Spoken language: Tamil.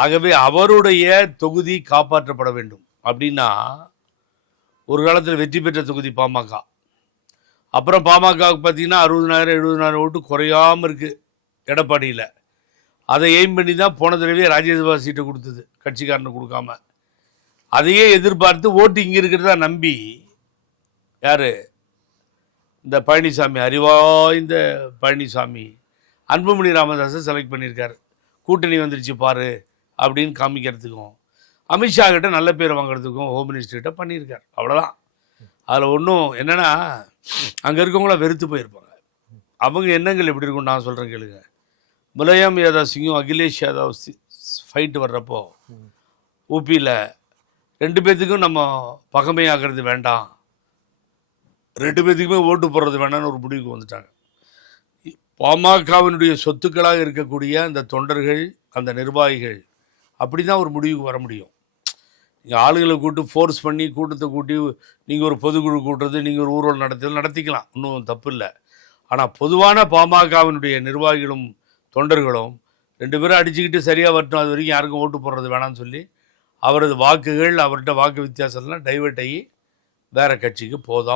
ஆகவே அவருடைய தொகுதி காப்பாற்றப்பட வேண்டும். அப்படின்னா ஒரு காலத்தில் வெற்றி பெற்ற தொகுதி பாமக. அப்புறம் பாமகவுக்கு பார்த்தீங்கன்னா 60,000 ஓட்டு குறையாமல் இருக்குது எடப்பாடியில். அதை எய்ம் பண்ணி தான் போன தடவையே ராஜ்யசபா சீட்டை கொடுத்தது, கட்சிக்காரனு கொடுக்காம. அதையே எதிர்பார்த்து ஓட்டு இங்கே இருக்கிறதா நம்பி யார் இந்த பழனிசாமி, அறிவாய்ந்த பழனிசாமி அன்புமணி ராமதாஸை செலக்ட் பண்ணியிருக்காரு. கூட்டணி வந்துருச்சு பாரு அப்படின்னு காமிக்கிறதுக்கும், அமித்ஷா கிட்ட நல்ல பேர் வாங்குறதுக்கும் ஹோம் மினிஸ்டர்கிட்ட பண்ணியிருக்கார். அவ்வளோதான். அதில் ஒன்றும் என்னென்னா, அங்கே இருக்கவங்களாம் வெறுத்து போயிருப்பாங்க. அவங்க எண்ணங்கள் எப்படி இருக்கும் நான் சொல்கிறேன் கேளுங்க. முலாயம் யாதவ் சிங்கும் அகிலேஷ் யாதவ் ஃபைட்டு வர்றப்போ ஊபியில் 2 பேர்த்துக்கும் நம்ம பகமையாகிறது வேண்டாம், 2 பேர்த்துக்குமே ஓட்டு போடுறது வேண்டாம்னு ஒரு முடிவுக்கு வந்துட்டாங்க. பாமகவினுடைய சொத்துக்களாக இருக்கக்கூடிய அந்த தொண்டர்கள், அந்த நிர்வாகிகள் அப்படி தான் ஒரு முடிவுக்கு வர முடியும். நீங்கள் ஆளுகளை கூட்டு ஃபோர்ஸ் பண்ணி கூட்டத்தை கூட்டி நீங்கள் ஒரு பொதுக்குழு கூட்டுறது, நீங்கள் ஒரு ஊர்வலம் நடத்திக்கலாம், ஒன்றும் தப்பு இல்லை. ஆனால் பொதுவான பாமகவினுடைய நிர்வாகிகளும் தொண்டர்களும் 2 பேரும் அடிச்சுக்கிட்டு சரியாக வரட்டும், அது வரைக்கும் யாருக்கும் ஓட்டு போடுறது வேணாம்னு சொல்லி அவரது வாக்குகள், அவர்கிட்ட வாக்கு வித்தியாசம்லாம் டைவெர்ட் ஆகி வேறு கட்சிக்கு போகுது.